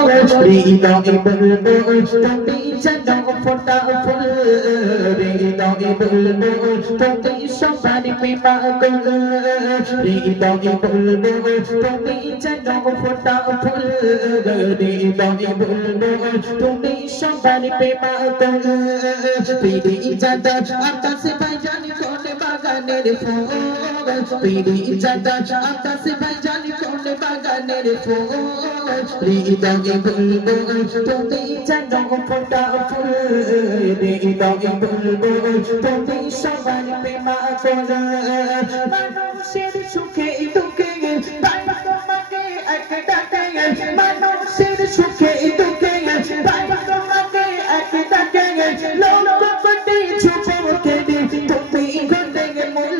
হৃদয়ে বলবো তুমি যেন ফোটা ফুল হৃদয়ে বলবো তুমি সবার প্রেমাগল হৃদয়ে বলবো তুমি যেন ফোটা ফুল হৃদয়ে বলবো তুমি সবার প্রেমাগল পিড়ি জাদা আকাশে ভাইজান কোন বাগানের ফুল পিড়ি জাদা আকাশে ভাইজান কোন বাগানের ফুল হৃদয়ে বলবো তুমি যেন ফোটা ফুল হৃদয়ে বলবো তুমি সবার প্রেমাগল মানুষের সুখে দুঃখে তাই তোমাকে এক ডাকে মানুষের সুখে দুঃখে তাই তোমাকে এক ডাকে লোক কোটি ছুপোকে তুমি গতে মূল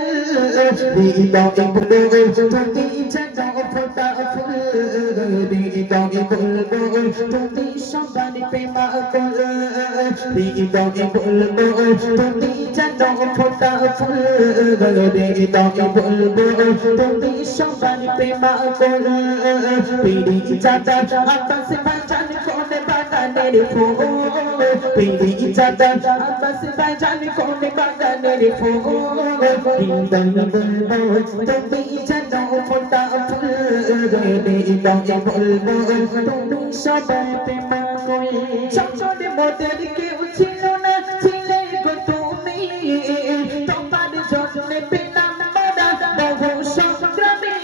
হৃদয়ে বলবো তুমি যেন ফোটা ফুল হৃদয়ে বলবো তুমি সবার প্রেমাগল হৃদয়ে বলবো তুমি যেন ফোটা ফুল হৃদয়ে বলবো তুমি সবার প্রেমাগল পিড়ি জাদা আকাশে ভাইজান কোন বাগানের ফুল পিড়ি জাদা আকাশে ভাইজান কোন বাগানের ফুল হৃদয়ে বলবো তুমি যেন ফোটা ফুল হৃদয়ে বলবো তুমি সবার প্রেমাগল সংসারে মোদের কেউ ছিল না ছিলে গো তুমি তোমার জন্য পেলাম মারা বহু সংগ্রামী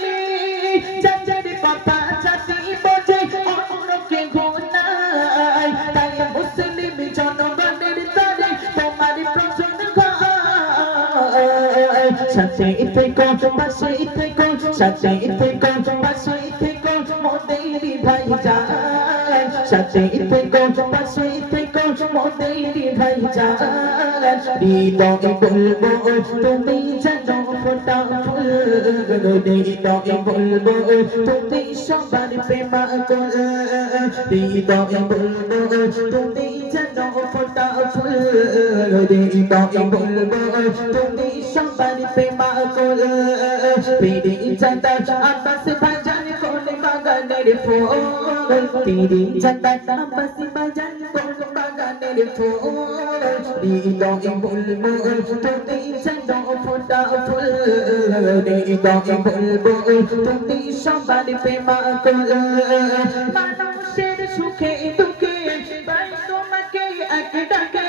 যাদের কথা জাতি বোঝে অন্যকে গোনায় তাই মুসলিম জনগণের তরে তোমার প্রচন্ড গায় সাথে থেকো পাশে থেকো সাথে থেকো পাশে থেকো মোদের ভাইজান সাথে থেকো পাশে থেকো মোদের ভাইজান হৃদয়ে বলবো তুমি যেন ফোটা ফুল হৃদয়ে বলবো তুমি সবার প্রেমাগল হৃদয়ে বলবো তুমি যেন ফোটা ফুল হৃদয়ে বলবো তুমি সবার প্রেমাগল পিড়ি জাদা আকাশে ভাইজান কোন বাগানের ফুল পিড়ি জাদা আকাশে ভাইজান কোন বাগানের ফুল হৃদয়ে বলবো তুমি যেন ফোটা ফুল হৃদয়ে বলবো তুমি সবার প্রেমাগল মানুষের সুখে দুঃখে ভাই তোমাকে এক ডাকে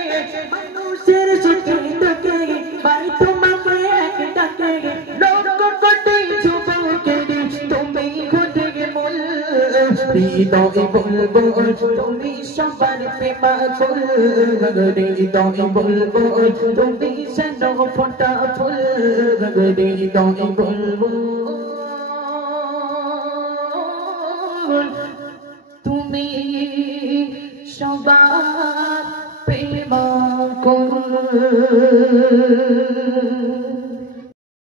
মানুষের সুখে দুঃখে ভাই তোমাকে এক ডাকে লোক কোটি যুবকে তুমি ঘটে মূল হৃদয়ে বলবো তুমি সবার প্রেমাগল হৃদয়ে বলবো তুমি যেন ফোটা ফুল হৃদয়ে বলবো তুমি সবার প্রেমাগল